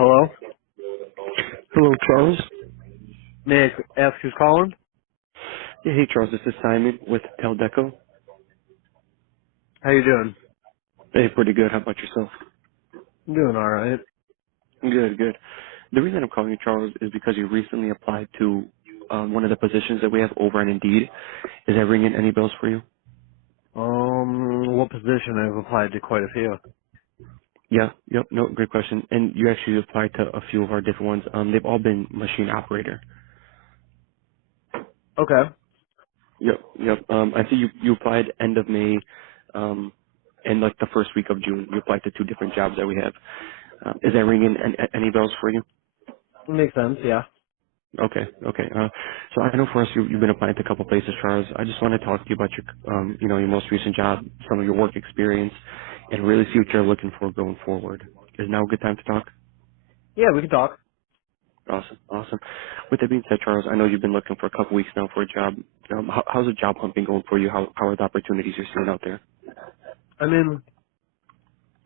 Hello? Hello, Charles. May I ask who's calling? Yeah, hey, Charles. This is Simon with Teldeco. How you doing? Hey, pretty good. How about yourself? I'm doing alright. Good, good. The reason I'm calling you, Charles, is because you recently applied to one of the positions that we have over on Indeed. Is that ringing any bells for you? What position? I've applied to quite a few. Yeah, yep, no, great question. And you actually applied to a few of our different ones. They've all been machine operator. Okay. Yep, yep. I see you applied end of May, and like the first week of June. You applied to two different jobs that we have. Is that ringing any bells for you? Makes sense, yeah. Okay, okay. So I know for us you've been applying to a couple places, Charles. I just want to talk to you about your, your most recent job, some of your work experience, and really see what you're looking for going forward. Is now a good time to talk? Yeah, we can talk. Awesome, awesome. With that being said, Charles, I know you've been looking for a couple weeks now for a job. How's the job hunting going for you? How are the opportunities you're seeing out there? I mean,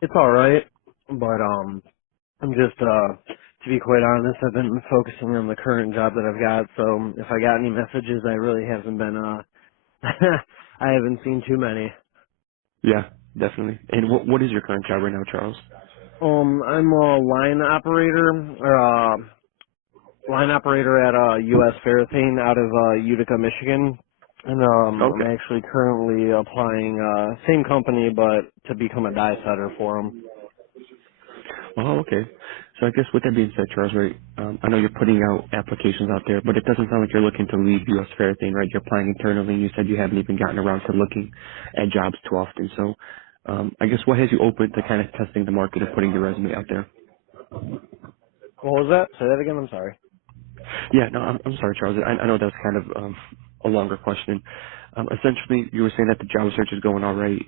it's alright, but, I'm just, to be quite honest, I've been focusing on the current job that I've got, so if I got any messages, I really haven't been, I haven't seen too many. Yeah, definitely. And what is your current job right now, Charles? I'm a line operator, or, line operator at U.S. Ferrithane out of Utica, Michigan. And I'm Okay. actually currently applying, same company, but to become a die setter for them. Oh, okay. So I guess with that being said, Charles, right, I know you're putting out applications out there, but it doesn't sound like you're looking to leave U.S. Fair thing, right? You're applying internally. You said you haven't even gotten around to looking at jobs too often. So I guess what has you open to kind of testing the market and putting your resume out there? What was that? Say that again. I'm sorry. Yeah, no, I'm sorry, Charles. I know that's kind of a longer question. Essentially, you were saying that the job search is going all right.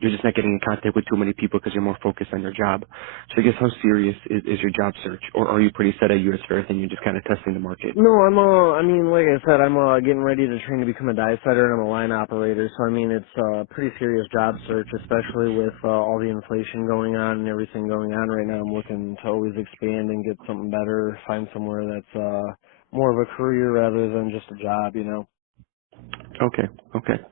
You're just not getting in contact with too many people because you're more focused on your job. So I guess how serious is your job search? Or are you pretty set at U.S. Fair and you're just kind of testing the market? No, I mean, like I said, I'm getting ready to train to become a die setter, and I'm a line operator. So I mean, it's a pretty serious job search, especially with all the inflation going on and everything going on right now. I'm looking to always expand and get something better, find somewhere that's more of a career rather than just a job, you know. Okay, okay.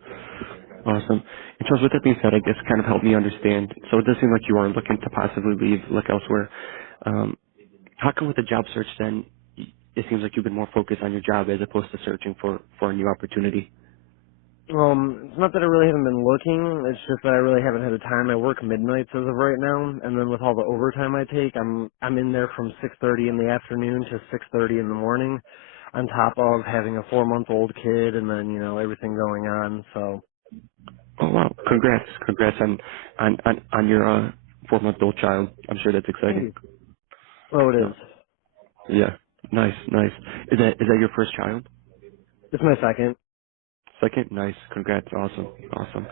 Awesome. And Charles, with that being said, I guess kind of help me understand. So it does seem like you are looking to possibly leave, look elsewhere. How come with the job search then, it seems like you've been more focused on your job as opposed to searching for a new opportunity? It's not that I really haven't been looking. It's just that I really haven't had the time. I work midnights as of right now, and then with all the overtime I take, I'm in there from 6:30 in the afternoon to 6:30 in the morning, on top of having a 4-month-old kid, and then everything going on. So Oh wow! Congrats on your 4-month-old child. I'm sure that's thank exciting. you. Oh, it No. is. Yeah. Nice, nice. Is that your first child? It's my second. Second? Nice. Congrats. Awesome. Awesome.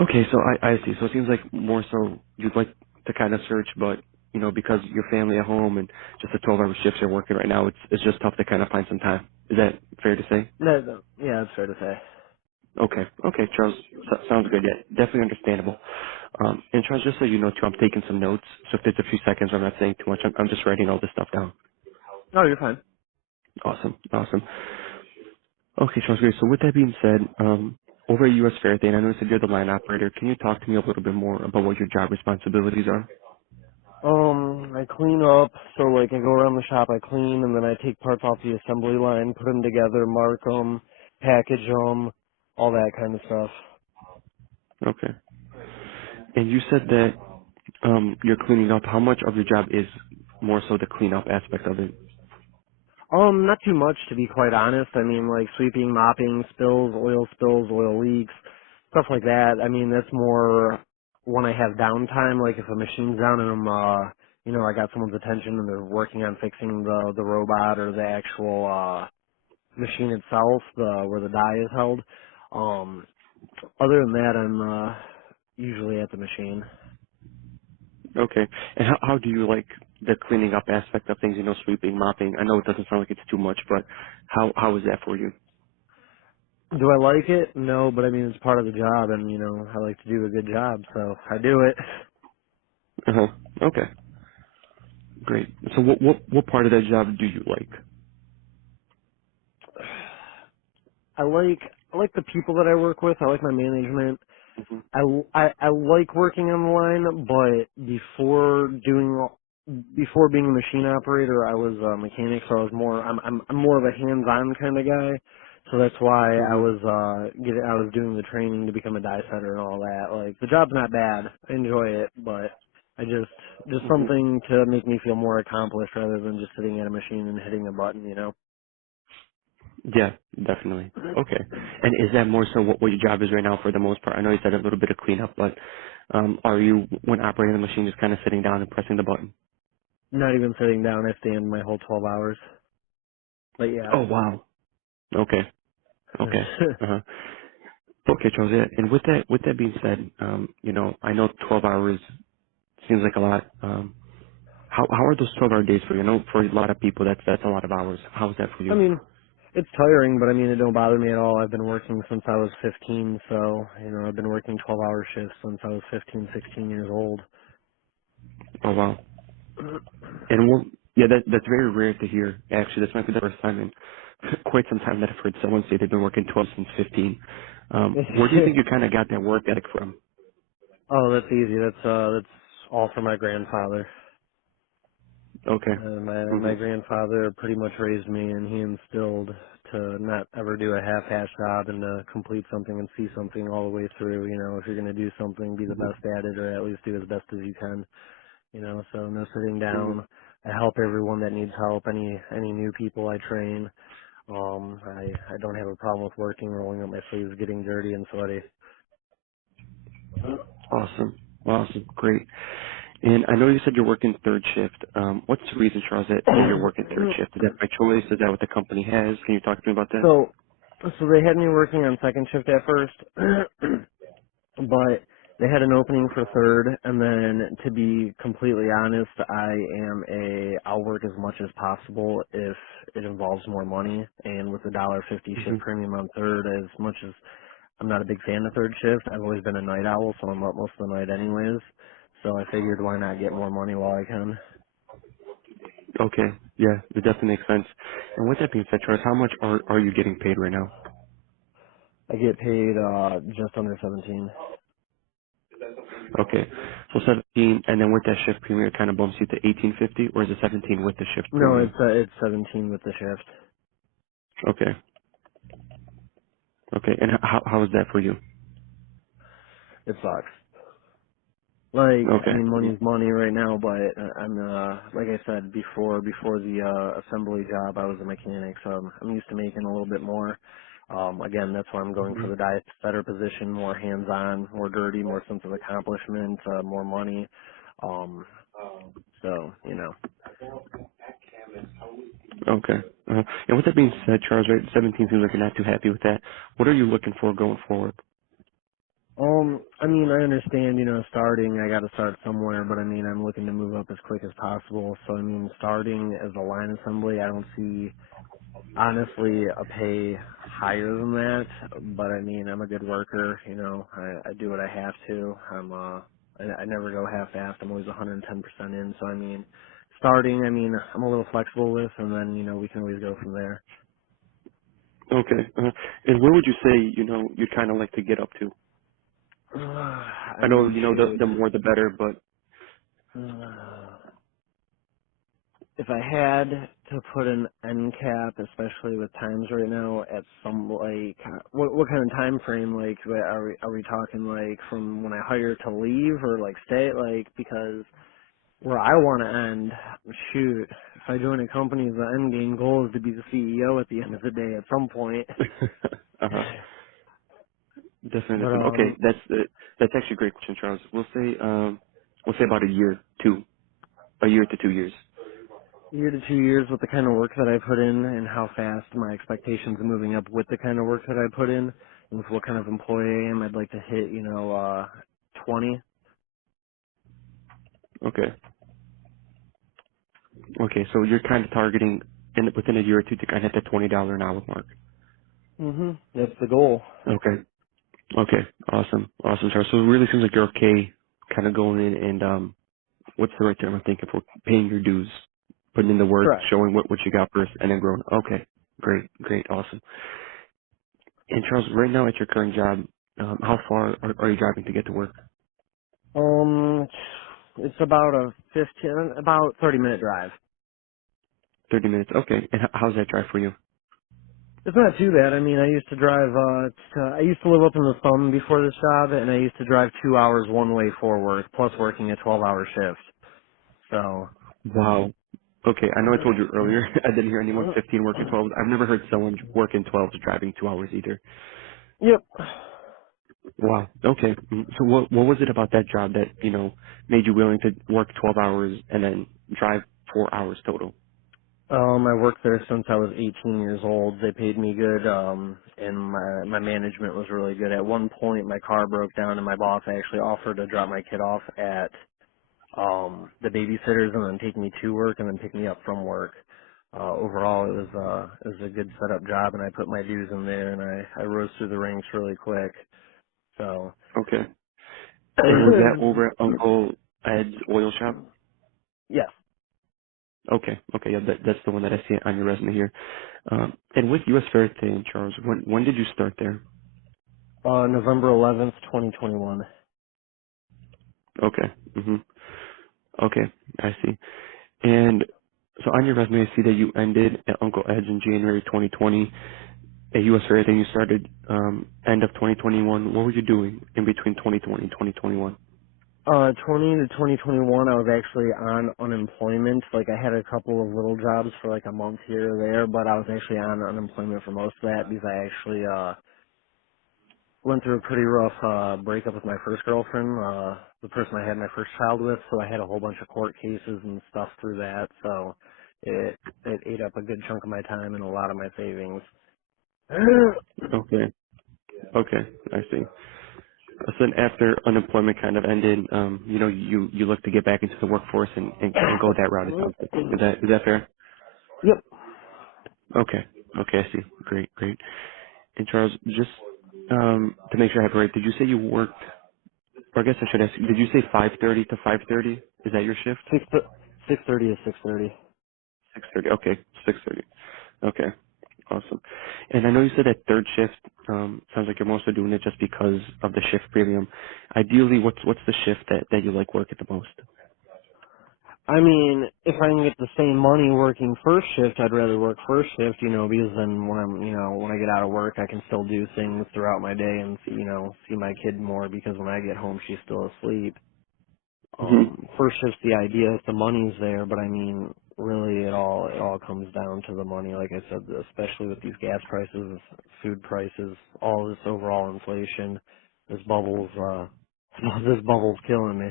Okay, so I see. So it seems like more so you'd like to kind of search, but because your family at home and just the 12-hour shifts you're working right now, it's just tough to kind of find some time. Is that fair to say? No, yeah, it's fair to say. Okay. Okay, Charles. Sounds good. Yeah, definitely understandable. And Charles, just so you know too, I'm taking some notes. So if there's a few seconds where I'm not saying too much, I'm just writing all this stuff down. Oh, you're fine. Awesome. Awesome. Okay, Charles, great. So with that being said, over at U.S. Fair Thing, I know you said you're the line operator. Can you talk to me a little bit more about what your job responsibilities are? I clean up, so like I go around the shop, I clean, and then I take parts off the assembly line, put them together, mark them, package them, all that kind of stuff. Okay. And you said that you're cleaning up. How much of your job is more so the cleanup aspect of it? Not too much to be quite honest. I mean, like sweeping, mopping, spills, oil leaks, stuff like that. I mean, that's more when I have downtime, like if a machine's down and I got someone's attention and they're working on fixing the robot or the actual, machine itself, where the die is held. Um, Other than that, I'm usually at the machine. Okay. And how do you like the cleaning up aspect of things? Sweeping, mopping. I know it doesn't sound like it's too much, but how is that for you? Do I like it? No, but I mean it's part of the job, and I like to do a good job, so I do it. Uh huh. Okay. Great. So what part of that job do you like? I like the people that I work with. I like my management. hmm I like working on the line, but before being a machine operator, I was a mechanic, so I was I'm more of a hands-on kind of guy. So that's why hmm I was doing the training to become a die setter and all that. Like the job's not bad. I enjoy it, but I just hmm something to make me feel more accomplished rather than just sitting at a machine and hitting a button, you know. Yeah, definitely. Okay. And is that more so what your job is right now for the most part? I know you said a little bit of cleanup, but are you, when operating the machine, just kind of sitting down and pressing the button? Not even sitting down, I stand my whole 12 hours. But yeah. Oh, wow. Okay. Okay. Uh-huh. Okay, Charles. Yeah. And with that being said, I know 12 hours seems like a lot. How are those 12-hour days for you? I know for a lot of people that's a lot of hours. How is that for I you? mean, it's tiring, but I mean, it don't bother me at all. I've been working since I was 15, so, you know, I've been working 12-hour shifts since I was 15, 16 years old. Oh, wow. And yeah, that's very rare to hear. Actually, this might be the first time in quite some time that I've heard someone say they've been working 12 since 15. Where do you think you kind of got that work ethic from? Oh, that's easy. That's all for my grandfather. Okay. My Mhm. grandfather pretty much raised me, and he instilled to not ever do a half-ass job and to complete something and see something all the way through. You know, if you're going to do something, be the Mhm. best at it, or at least do as best as you can. You know, so no sitting Mhm. down. I help everyone that needs help. Any new people I train. I don't have a problem with working, rolling up my sleeves, getting dirty and sweaty. Awesome. Awesome. Great. And I know you said you're working third shift. What's the reason, Charles, that you're working third shift? Is that by choice? Is that what the company has? Can you talk to me about that? so, so they had me working on second shift at first, but they had an opening for third, and then to be completely honest, I'll work as much as possible if it involves more money, and with the $1.50 shift Mhm. premium on third, as much as I'm not a big fan of third shift, I've always been a night owl, so I'm up most of the night anyways, so I figured why not get more money while I can. Okay. Yeah, it definitely makes sense. And with that being said, Charles, how much are you getting paid right now? I get paid, just under 17. Okay. So 17, and then with that shift premium, it kind of bumps you to 1850, or is it 17 with the shift No, premium? it's 17 with the shift. Okay. Okay. And how is that for you? It sucks. Like, I Okay. mean, money's money right now, but like I said before the assembly job, I was a mechanic, so I'm used to making a little bit more. Again, that's why I'm going for Mhm. the diet setter position, more hands-on, more dirty, more sense of accomplishment, more money. Um, so, you know. Okay. And with that being said, Charles, right, 17 seems like you're not too happy with that. What are you looking for going forward? I mean, I understand, you know, starting, I gotta start somewhere, but I mean, I'm looking to move up as quick as possible. So, I mean, starting as a line assembly, I don't see honestly a pay higher than that, but I mean I'm a good worker, you know, I do what I have to. I never go half assed, I'm always 110% in, so I mean starting I mean I'm a little flexible with and then, you know, we can always go from there. Okay. And where would you say, you'd kind of like to get up to? I I know, mean the shoot. the more the better, but If I had to put an end cap, especially with times right now, at some like what kind of time frame? Like, are we talking like from when I hire to leave, or like stay? Like, because where I want to end, shoot, if I join a company, the end game goal is to be the CEO at the end of the day at some point. uh-huh. Definitely, But definitely. Okay, that's actually a great question, Charles. We'll say about a year to 2 years. year to 2 years with the kind of work that I put in and how fast my expectations of moving up with the kind of work that I put in and with what kind of employee I am, I'd like to hit, 20. Okay. Okay, so you're kind of targeting within a year or two to kind of hit the $20 an hour mark. That's the goal. Okay. Okay. Awesome. Awesome, Charles. So it really seems like you're okay kind of going in and what's the right term I'm thinking for? Paying your dues, putting in the work, Correct. showing what you got first, and then growing. Okay, great, awesome. And Charles, right now at your current job, how far are you driving to get to work? Um, it's about 30-minute drive. 30 minutes. Okay, and how's that drive for you? It's not too bad. I mean, I used to drive, I used to live up in the Thumb before this job, and I used to drive 2 hours one way for work, plus working a 12-hour shift. So, Wow. Okay, I know I told you earlier I didn't hear anyone 15 working 12. I've never heard someone working 12 driving 2 hours either. yep. Wow. Okay. So what was it about that job that made you willing to work 12 hours and then drive 4 hours total? I worked there since I was 18 years old. They paid me good, and my management was really good. At one point, my car broke down, and my boss actually offered to drop my kid off at the babysitters, and then take me to work, and then pick me up from work. Overall, it was a good setup job, and I put my dues in there, and I rose through the ranks really quick. So, Okay. And was that over at Uncle Ed's oil shop? yes, Okay. Okay. Yeah, that's the one that I see on your resume here. And with U.S. Fairthing, Charles, when did you start there? November 11th, 2021. Okay. Okay. I see. And so on your resume, I see that you ended at Uncle Ed's in January 2020. At U.S. Fairthing, you started end of 2021. What were you doing in between 2020 and 2021? 20 to 2021, I was actually on unemployment. Like, I had a couple of little jobs for like a month here or there, but I was actually on unemployment for most of that because I actually, went through a pretty rough, breakup with my first girlfriend, the person I had my first child with, so I had a whole bunch of court cases and stuff through that, so it ate up a good chunk of my time and a lot of my savings. Okay. Okay. I see. So then after unemployment kind of ended, you look to get back into the workforce and go that route. It sounds like. Is that fair? Yep. Okay. Okay. I see. Great. And Charles, just to make sure I have it right, did you say you worked? Or I guess I should ask. Did you say 5:30 to 5:30? Is that your shift? 6:30 to 6:30. 6:30. Okay. 6:30. Okay. Awesome. And I know you said that third shift sounds like you're mostly doing it just because of the shift premium. Ideally, what's the shift that you like working the most? I mean, if I can get the same money working first shift, I'd rather work first shift, because then when I get out of work, I can still do things throughout my day and see my kid more because when I get home, she's still asleep. Hmm. First shift's the idea if the money's there, but I mean, really it all comes down to the money, like I said, especially with these gas prices, food prices, all this overall inflation, this bubble's, this bubble's killing me.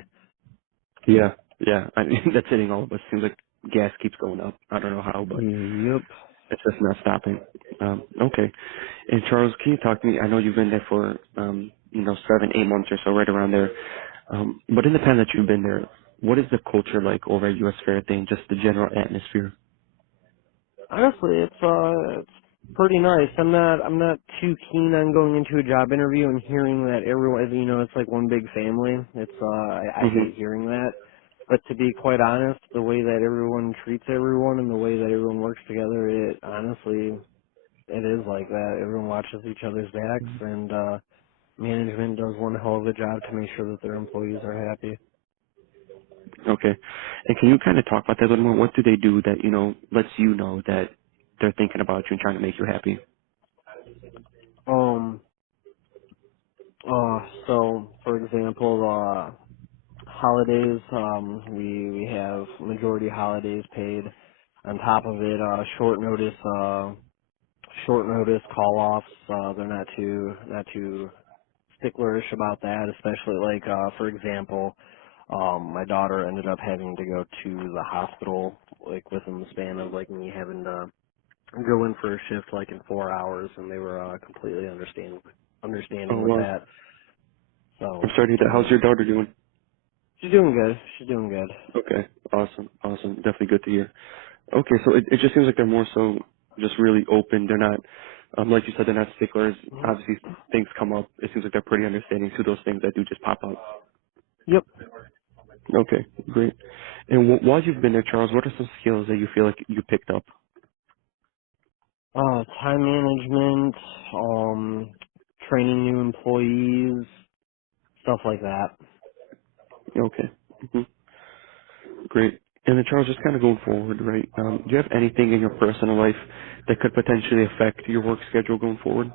Yeah. Yeah. I mean, that's hitting all of us. Seems like gas keeps going up. I don't know how, but Yep. it's just not stopping. Okay. And Charles, can you talk to me? I know you've been there for 7, 8 months or so, right around there. But in the time that you've been there, what is the culture like over at U.S. Fair thing? Just the general atmosphere. Honestly, it's pretty nice. I'm not too keen on going into a job interview and hearing that everyone, it's like one big family. I Hmm. hate hearing that. But to be quite honest, the way that everyone treats everyone and the way that everyone works together, it is like that. Everyone watches each other's backs and management does one hell of a job to make sure that their employees are happy. Okay. And can you kind of talk about that a little more? What do they do that lets you know that they're thinking about you and trying to make you happy? Um so for example, holidays, we have majority holidays paid. On top of it, short notice call offs, they're not too sticklerish about that, especially like for example, my daughter ended up having to go to the hospital like within the span of like me having to go in for a shift like in 4 hours, and they were completely Oh, understanding with well, that. I'm So, sorry to hear I that. How's mean, your daughter doing? she's doing good. She's doing good. Okay. Awesome. Definitely good to hear. Okay, so it just seems like they're more so just really open. They're not, like you said, they're not sticklers. Obviously, things come up. It seems like they're pretty understanding to those things that do just pop up. Yep. Okay, great. And while you've been there, Charles, what are some skills that you feel like you picked up? Time management, training new employees, stuff like that. Okay. Great. And then Charles, just kind of going forward, right? Do you have anything in your personal life that could potentially affect your work schedule going forward?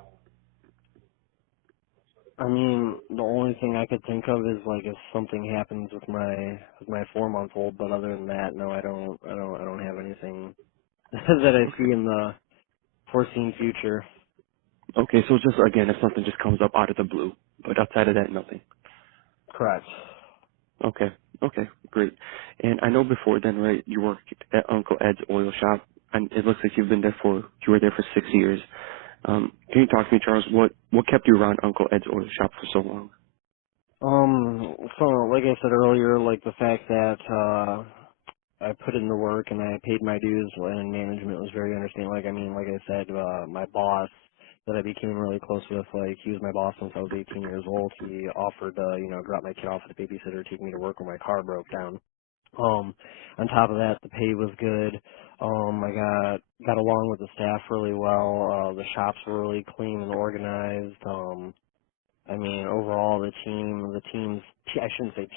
I mean, the only thing I could think of is like if something happens with my 4 month old, but other than that, no, I don't have anything that I see Okay. in the foreseen future. Okay, so just again, if something just comes up out of the blue, but outside of that, nothing. Correct. Okay. Okay, great. And I know before then, right, you worked at Uncle Ed's oil shop, and it looks like you were there for 6 years. Can you talk to me, Charles? What kept you around Uncle Ed's oil shop for so long? So like I said earlier, like the fact that I put in the work and I paid my dues, and management was very understanding. Like I mean, like I said, my boss that I became really close with, like he was my boss since I was 18 years old. He offered to, drop my kid off at the babysitter, take me to work when my car broke down. On top of that, the pay was good. I got along with the staff really well. The shops were really clean and organized. I mean, overall, I shouldn't say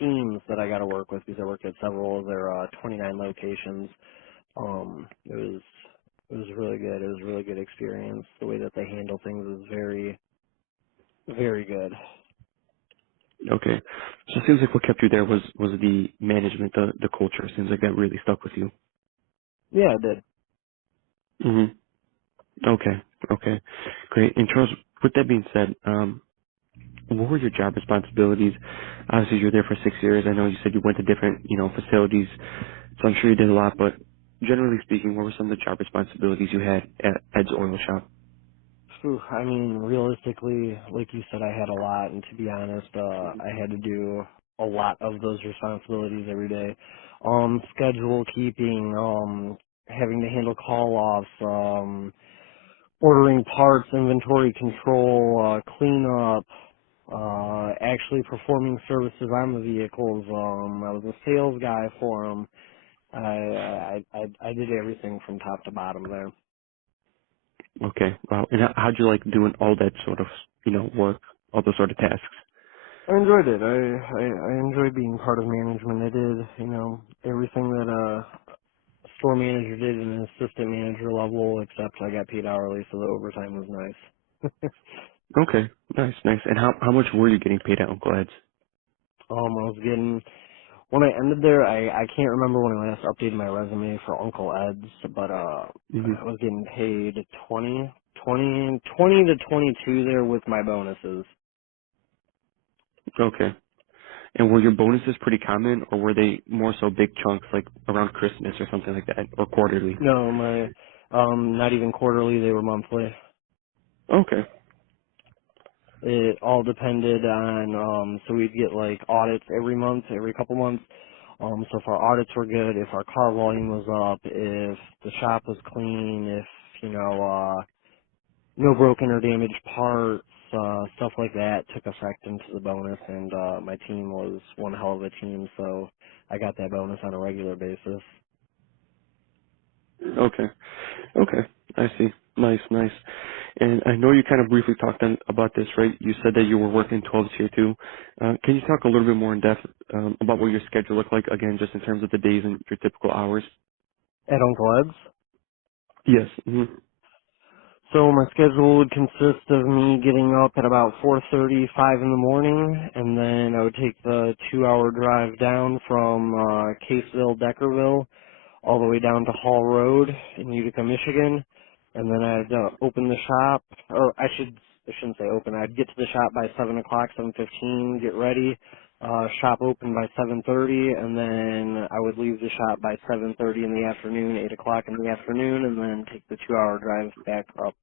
teams that I got to work with because I worked at several of their 29 locations. It was really good. It was a really good experience. The way that they handle things is very, very good. Okay. So it seems like what kept you there was the management, the culture. It seems like that really stuck with you. Yeah, it did. hmm Okay. Okay. Great. And Charles, with that being said, what were your job responsibilities? Obviously, you were there for 6 years. I know you said you went to different, facilities, so I'm sure you did a lot. But generally speaking, what were some of the job responsibilities you had at Ed's Oil Shop? Phew, I mean, realistically, like you said, I had a lot, and to be honest, I had to do a lot of those responsibilities every day. Schedule keeping, having to handle call-offs, ordering parts, inventory control, cleanup, actually performing services on the vehicles. I was a sales guy for them. I did everything from top to bottom there. Okay. Wow. And how'd you like doing all that sort of, work, all those sort of tasks? I enjoyed it. I enjoyed being part of management. I did, everything that a store manager did in an assistant manager level, except I got paid hourly, so the overtime was nice. Okay. Nice, nice. And how much were you getting paid at Uncle Ed's? I was getting when I ended there. I can't remember when I last updated my resume for Uncle Ed's, but hmm I was getting paid 20 to 22 there with my bonuses. Okay. And were your bonuses pretty common, or were they more so big chunks, like around Christmas or something like that, or quarterly? No, my not even quarterly. They were monthly. Okay. It all depended on so we'd get like audits every month, every couple months. So if our audits were good, if our car volume was up, if the shop was clean, if no broken or damaged parts, stuff like that took effect into the bonus, and my team was one hell of a team, so I got that bonus on a regular basis. Okay. Okay. I see. Nice, nice. And I know you kind of briefly talked about this, right? You said that you were working 12s here too. Can you talk a little bit more in depth about what your schedule looked like, again, just in terms of the days and your typical hours? At Uncle Ed's. Yes. hmm So my schedule would consist of me getting up at about 4:35 in the morning, and then I would take the 2-hour drive down from Caseville, Deckerville, all the way down to Hall Road in Utica, Michigan, and then I'd open the shop, or I shouldn't say open. I'd get to the shop by 7 o'clock, 7:15, get ready, shop open by 7:30, and then I would leave the shop by 7:30 in the afternoon, 8 o'clock in the afternoon, and then take the 2-hour drive back up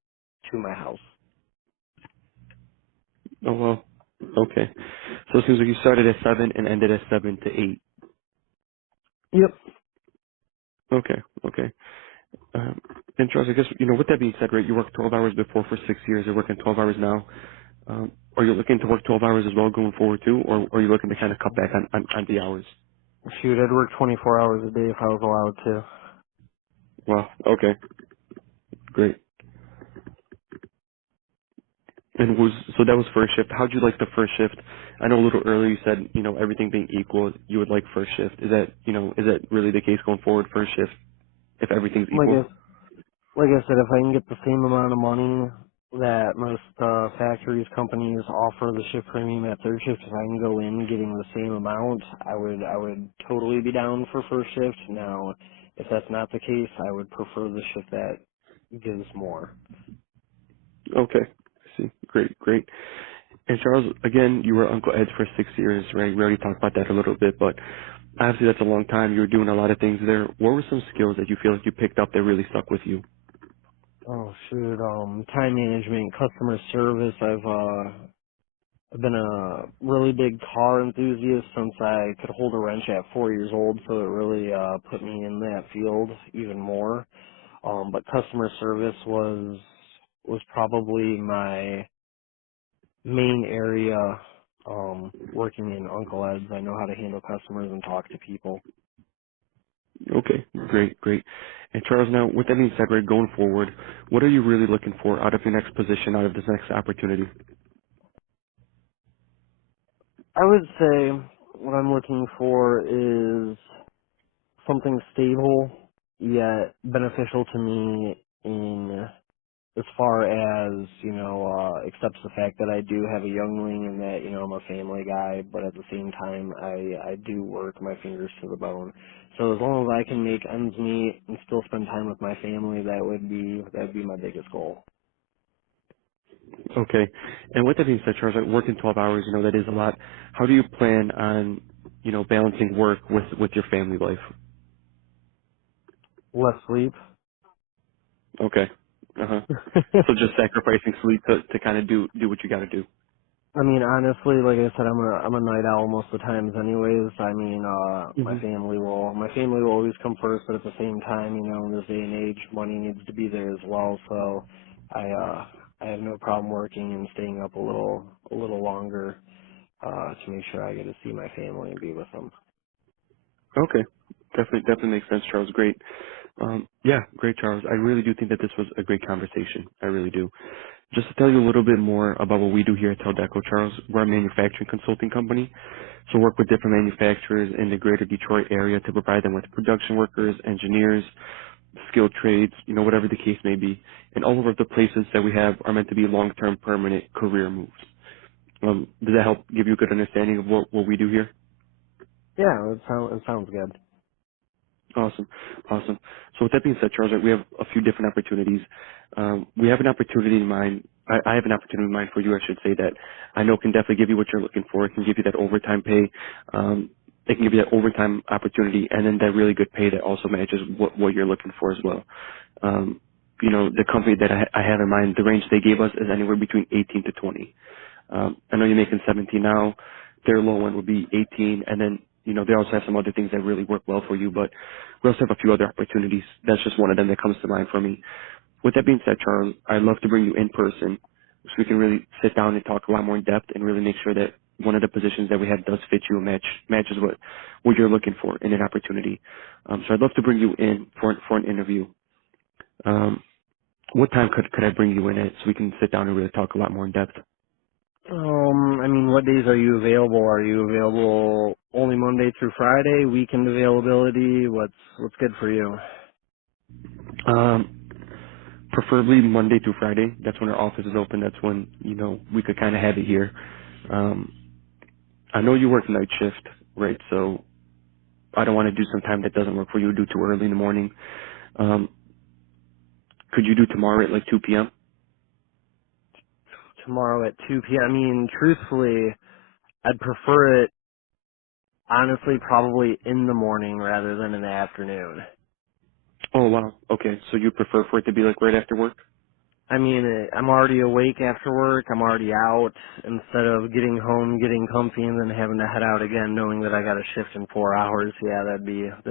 to my house. Oh, well. Okay. So it seems like you started at 7 and ended at 7 to 8. Yep. Okay. Okay. And Charles, I guess, with that being said, right, you worked 12 hours before for 6 years. You're working 12 hours now. Are you looking to work 12 hours as well going forward too, or are you looking to kind of cut back on the hours? Shoot, I'd work 24 hours a day if I was allowed to. Wow. Okay. Great. And that was first shift. How'd you like the first shift? I know a little earlier you said, everything being equal, you would like first shift. Is that really the case going forward, first shift, if everything's Like equal? I, like I said, if I can get the same amount of money that most factories, companies offer the shift premium at third shift, if I can go in getting the same amount, I would totally be down for first shift. Now, if that's not the case, I would prefer the shift that gives more. Okay. I see. Great, great. And Charles, again, you were Uncle Ed for 6 years, right? We already talked about that a little bit, but obviously that's a long time. You were doing a lot of things there. What were some skills that you feel like you picked up that really stuck with you? Oh shoot, time management, customer service. I've been a really big car enthusiast since I could hold a wrench at 4 years old, so it really put me in that field even more. But customer service was probably my main area working in Uncle Ed's. I know how to handle customers and talk to people. Okay, great, great. And Charles, now with that being said, right, going forward, what are you really looking for out of your next position, out of this next opportunity? I would say what I'm looking for is something stable yet beneficial to me in as far as, accepts the fact that I do have a youngling and that, I'm a family guy, but at the same time I do work my fingers to the bone. So as long as I can make ends meet and still spend time with my family, that would be my biggest goal. Okay. And with that being said, Charles, like working 12 hours, that is a lot. How do you plan on, balancing work with your family life? Less sleep. Okay. Uh-huh. So just sacrificing sleep to kind of do what you got to do. I mean, honestly, like I said, I'm a night owl most of the times, anyways. I mean, Hmm. my family will always come first, but at the same time, in this day and age, money needs to be there as well. So, I have no problem working and staying up a little longer, to make sure I get to see my family and be with them. Okay. Definitely makes sense, Charles. Great. Yeah, great, Charles. I really do think that this was a great conversation. I really do. Just to tell you a little bit more about what we do here at Teldeco, Charles, we're a manufacturing consulting company. So work with different manufacturers in the greater Detroit area to provide them with production workers, engineers, skilled trades, whatever the case may be. And all of the places that we have are meant to be long-term permanent career moves. Does that help give you a good understanding of what we do here? Yeah, it sounds good. Awesome. Awesome. So with that being said, Charles, we have a few different opportunities. We have an opportunity in mind. I have an opportunity in mind for you, I should say, that I know can definitely give you what you're looking for. It can give you that overtime pay. It can give you that overtime opportunity and then that really good pay that also matches what you're looking for as well. The company that I have in mind, the range they gave us is anywhere between 18 to 20. I know you're making 17 now. Their low one would be 18, and then they also have some other things that really work well for you. But we also have a few other opportunities. That's just one of them that comes to mind for me. With that being said, Charles, I'd love to bring you in person so we can really sit down and talk a lot more in depth and really make sure that one of the positions that we have does fit you and matches what you're looking for in an opportunity. So I'd love to bring you in for an interview. Um, what time could I bring you in at so we can sit down and really talk a lot more in depth? I mean, what days are you available? Are you available only Monday through Friday? Weekend availability? What's good for you? Um, Preferably Monday through Friday. That's when our office is open. That's when, we could kind of have it here. Um, I know you work night shift, right? So I don't want to do some time that doesn't work for you, do too early in the morning. Um, could you do tomorrow at like 2 p.m.? Tomorrow at 2 p.m. I mean, truthfully, I'd prefer it, honestly, probably in the morning rather than in the afternoon. Oh, wow. Okay. So you prefer for it to be like right after work? I mean, I'm already awake after work. I'm already out. Instead of getting home, getting comfy, and then having to head out again, knowing that I got a shift in 4 hours. Yeah, that'd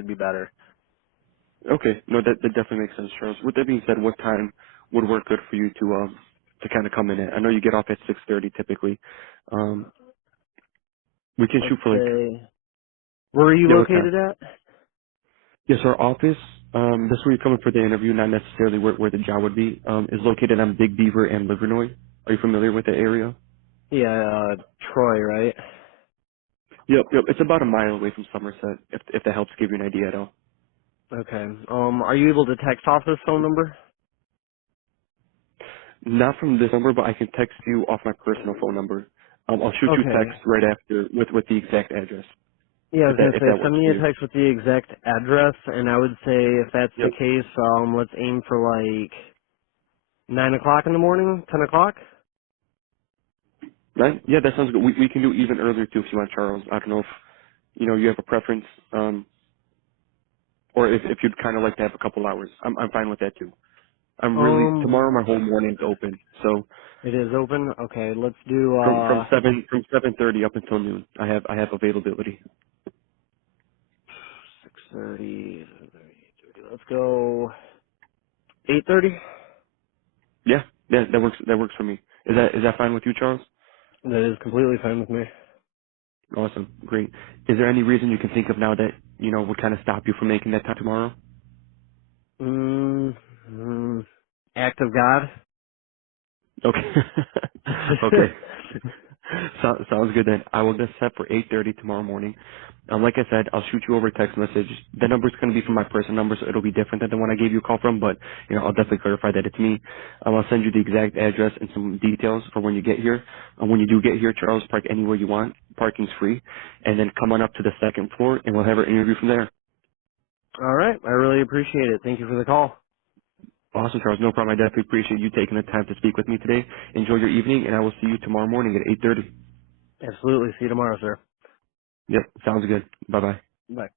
be better. Okay. No, that definitely makes sense, Charles. With that being said, what time would work good for you to kind of come in at? I know you get off at 6:30 typically. We can Let's shoot for like say. Where are you Yeah, okay. located at? Yes, our office, this is where you're coming for the interview, not necessarily where the job would be, is located on Big Beaver and Livernois. Are you familiar with the area? Yeah, Troy, right? Yep. It's about a mile away from Somerset, if that helps give you an idea at all. Okay. Are you able to text off this phone number? Not from this number, but I can text you off my personal phone number. I'll shoot you a Okay. text right after with the exact address, Yeah, I was gonna if say that send works me for a you. text with the exact address, and I would say if that's the Yep. case, let's aim for like 9 o'clock in the morning, 10 o'clock. Right? Yeah, that sounds good. We can do even earlier too if you want, Charles. I don't know if you have a preference, or if you'd kind of like to have a couple hours. I'm fine with that too. I'm really Um, tomorrow. My whole morning's open, so it is open. Okay, let's do from 7:30 up until noon, I have availability. 6:30. Let's go 8:30. Yeah, that works for me. Is that fine with you, Charles? That is completely fine with me. Awesome, great. Is there any reason you can think of now that would kind of stop you from making that time tomorrow? Mm, mm, Act of God. Okay. Okay. Sounds good then. I will just set for 8:30 tomorrow morning. Like I said, I'll shoot you over a text message. The number's going to be from my personal number, so it'll be different than the one I gave you a call from, but, I'll definitely clarify that it's me. I'll send you the exact address and some details for when you get here. When you do get here, Charles, park anywhere you want. Parking's free. And then come on up to the second floor, and we'll have our interview from there. All right. I really appreciate it. Thank you for the call. Awesome, Charles. No problem. I definitely appreciate you taking the time to speak with me today. Enjoy your evening, and I will see you tomorrow morning at 8:30. Absolutely. See you tomorrow, sir. Yep, sounds good. Bye-bye. Bye.